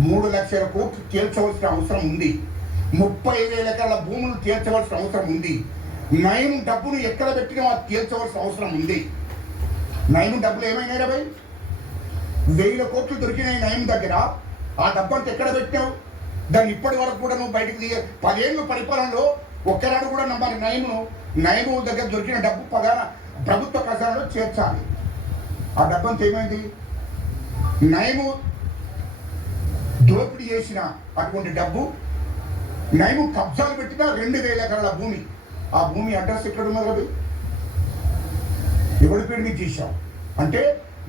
3,00,000 కోట్లు తీర్చవలసిన అవసరం ఉంది. 30,000 ఎకరాల భూములు తీర్చవలసిన అవసరం ఉంది. నయం డబ్బును ఎక్కడ పెట్టినా అది తీర్చవలసిన అవసరం ఉంది. నయం డబ్బులు ఏమైనా భయ్? 1,000 కోట్లు దొరికినాయి నయం దగ్గర. ఆ డబ్బు అంతా ఎక్కడ పెట్టావు? దాన్ని ఇప్పటి వరకు కూడా నువ్వు బయటకు 10 ఏళ్ళు పరిపాలనలో ఒక్కనాడు కూడా మరి నయము దగ్గర దొరికిన డబ్బు ప్రభుత్వ ఖజానాలో చేర్చాలి. ఆ డబ్బు అంతా ఏమైంది? నయము దోపిడీ చేసిన అటువంటి డబ్బు, నయము కబ్జాలు పెట్టిన 2,000 ఎకరాల భూమి. ఆ భూమి అడ్రస్ ఎక్కడ ఉన్నది రవి? ఎవరి పేరు మీద చేశావు అంటే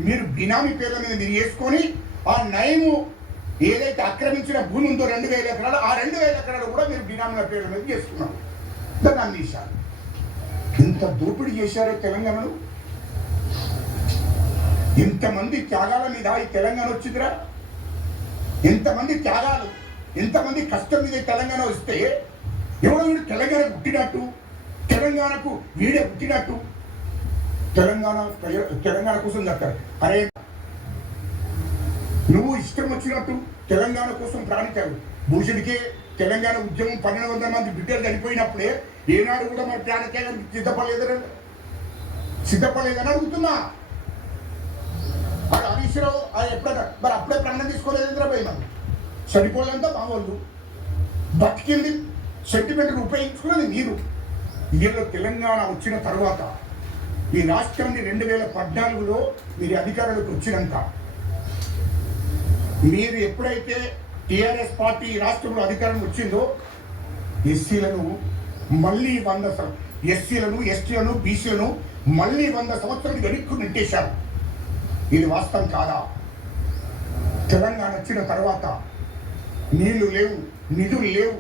మీరు బినామీ పేర్ల మీద మీరు వేసుకొని ఆ నయము ఏదైతే ఆక్రమించిన భూమి ఉందో 2,000 ఎకరాలు, ఆ 2,000 ఎకరాలు కూడా మీరు బినామీల పేర్ల మీద చేసుకున్నారు. దాన్ని అందించారు. ఇంత దోపిడీ చేశారే తెలంగాణలో. ఇంతమంది త్యాగాల మీద ఈ తెలంగాణ వచ్చిందిరా. ఎంతమంది త్యాగాలు, ఎంతమంది కష్టం మీద తెలంగాణ వస్తే ఎవడో వీడు తెలంగాణ పుట్టినట్టు, తెలంగాణకు వీడే పుట్టినట్టు తెలంగాణ కోసం చెప్తారు. అరే నువ్వు ఇష్టం వచ్చినట్టు తెలంగాణ కోసం ప్రాణించారు. భూషణికే తెలంగాణ ఉద్యమం 1,200 మంది బిడ్డలు చనిపోయినప్పుడే ఏనాడు కూడా మరి ప్రాణత్యాగానికి సిద్ధపడలేదని అడుగుతున్నా. అది హరీష్ రావు ఎప్పుడైనా మరి అప్పుడే ప్రాణం తీసుకోలేదు పోయినా చనిపోలేంతా మా వాళ్ళు బతికింది సెంటిమెంట్ ఉపయోగించుకున్నది మీరు. వీళ్ళు తెలంగాణ వచ్చిన తర్వాత ఈ రాష్ట్రాన్ని 2014లో మీరు అధికారులకు వచ్చినాక మీరు ఎప్పుడైతే టీఆర్ఎస్ పార్టీ రాష్ట్రంలో అధికారం వచ్చిందో ఎస్సీలను మళ్ళీ 100 ఎస్సీలను ఎస్టీలను బీసీలను మళ్ళీ 100 సంవత్సరాలు వెనక్కు నెట్టేశారు. ఇది వాస్తవం కాదా? తెలంగాణ వచ్చిన తర్వాత నీళ్లు లేవు, నిధులు లేవు,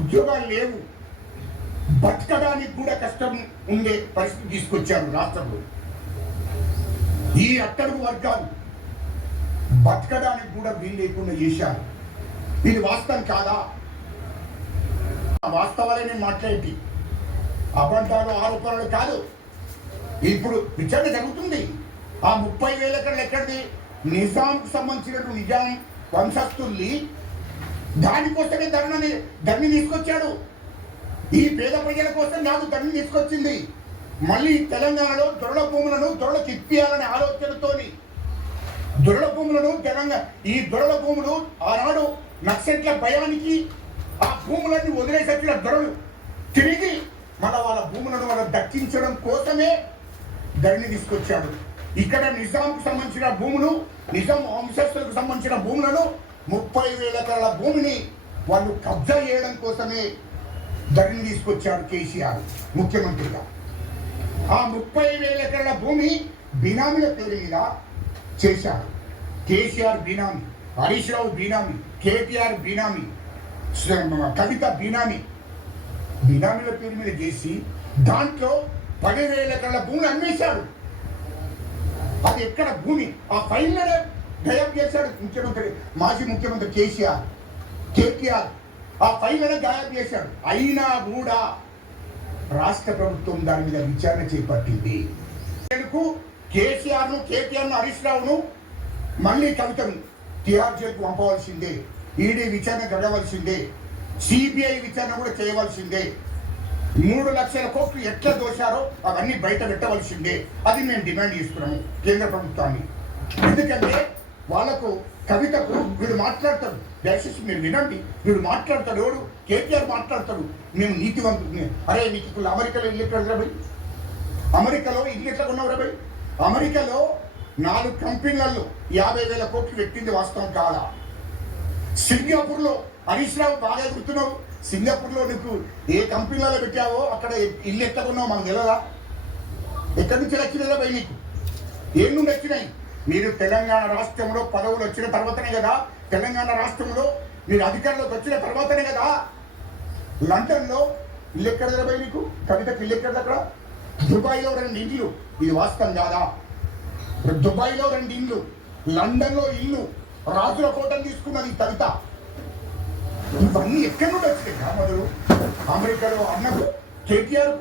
ఉద్యోగాలు లేవు, బతకడానికి కూడా కష్టం ఉండే పరిస్థితి తీసుకొచ్చారు రాష్ట్రంలో. ఈ అట్టడుగు వర్గాలు బతకడానికి కూడా వీలు లేకుండా చేశారు. ఇది వాస్తవం కాదా? వాస్తవాలే నేను మాట్లాడి అబద్ధాలు ఆరోపణలు కాదు. ఇప్పుడు విచారణ జరుగుతుంది. ఆ 30,000 ఎకరాలు ఎక్కడిది? నిజాంకు సంబంధించినటువంటి నిజాం వంశస్థుల్ని దానికోసమే ధరణి తీసుకొచ్చాడు. ఈ పేద ప్రజల కోసం నాకు ధరణి తీసుకొచ్చింది. మళ్ళీ తెలంగాణలో దొరల భూములను దొరలకు ఇప్పియాలనే ఆలోచనతోని దొరల భూములను ఈ దొరల భూములు ఆనాడు నక్సట్ల భయానికి ఆ భూములన్నీ వదిలేసచ్చిన దొరలు తిరిగి వాళ్ళ భూములను వాళ్ళకు దక్కించడం కోసమే ధరణి తీసుకొచ్చాడు. ఇక్కడ నిజాంకు సంబంధించిన భూములు, నిజాం వంశస్థులకు సంబంధించిన భూములను 30,000 ఎకరాల భూమిని వాళ్ళు కబ్జా చేయడం కోసమే ధరణి తీసుకొచ్చాడు కేసీఆర్ ముఖ్యమంత్రిగా. ఆ 30,000 ఎకరాల భూమి బినామీల పేరు మీద చేశారు. కేసీఆర్ బినామీ, హరీష్ రావు బినామీ, కేటీఆర్ బినామీ, కవిత బినామీ. బినామీల పేరు మీద చేసి దాంట్లో 10,000 ఎకరాల భూమిని అమ్మేశాడు. అది ఎక్కడ భూమి? ఆ ఫైల్నే గాయబ్ చేశాడు ముఖ్యమంత్రి, మాజీ ముఖ్యమంత్రి కేటీఆర్. ఆ ఫైల్నే గాయబ్ చేశాడు. అయినా కూడా రాష్ట్ర ప్రభుత్వం దాని మీద విచారణ చేపట్టింది. కేసీఆర్ను, కేటీఆర్ను, హరీష్ రావును మళ్ళీ కవితను తిహార్ జైలుకు పంపవలసిందే, ఈడీ విచారణ జరగవలసిందే, సిబిఐ విచారణ కూడా చేయవలసిందే. 3,00,000 కోట్లు ఎట్లా దోశారో అవన్నీ బయట పెట్టవలసిందే. అది మేము డిమాండ్ చేస్తున్నాము కేంద్ర ప్రభుత్వాన్ని. ఎందుకంటే వాళ్ళకు కవితకు వీడు మాట్లాడతాడు, దయచేసి మీరు వినండి, వీడు మాట్లాడతాడు, ఎవడు కేటీఆర్ మాట్లాడతాడు, మేము నీతివంతుని. అరే నీకు ఇప్పుడు అమెరికాలో ఇల్లు ఎట్లా రాబోయ్? అమెరికాలో ఇల్లు ఎట్లా కొన్నావు రాబోయ్? అమెరికాలో 4 కంపెనీలలో 50,000 కోట్లు పెట్టింది వాస్తవం కాదా? సింగపూర్లో హరీష్ రావు బాగా గుర్తున్నావు. సింగపూర్లో నీకు ఏ కంపెనీలలో పెట్టావో అక్కడ ఇల్లు ఎట్లా కొన్నావు మనకు తెలియదా? ఎక్కడి నుంచి వచ్చినాయో పోయి నీకు ఏం నుండి వచ్చినాయి? మీరు తెలంగాణ రాష్ట్రంలో పదవులు వచ్చిన తర్వాతనే కదా, తెలంగాణ రాష్ట్రంలో మీరు అధికారంలోకి వచ్చిన తర్వాతనే కదా లండన్లో ఇల్లు ఎక్కడ పోయి నీకు? కవితకు ఇల్లు ఎక్కడ? అక్కడ దుబాయ్లో 2 ఇండ్లు. ఇది వాస్తవం కాదా? దుబాయ్లో 2 ఇండ్లు, లండన్లో ఇల్లు, రాజుల కోటను తీసుకున్నది కవిత. ఇవన్నీ ఎక్కడి నుండి వచ్చినాయి? మొదలు అమెరికాలో అన్నకు, కేటీఆర్,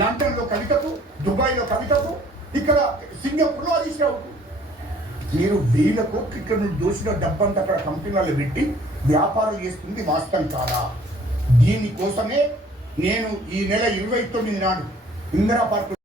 లండన్లో కవితకు, దుబాయ్లో కవితకు, ఇక్కడ సింగపూర్లో హరీష్ రావుకు. మీరు వేల కోట్లు ఇక్కడ నుండి దోషిన డబ్బంతా అక్కడ కంపెనీలలో పెట్టి వ్యాపారం చేస్తుంది వాస్తవం కాదా? దీనికోసమే నేను ఈ నెల 29 నాడు ఇందిరా పార్క్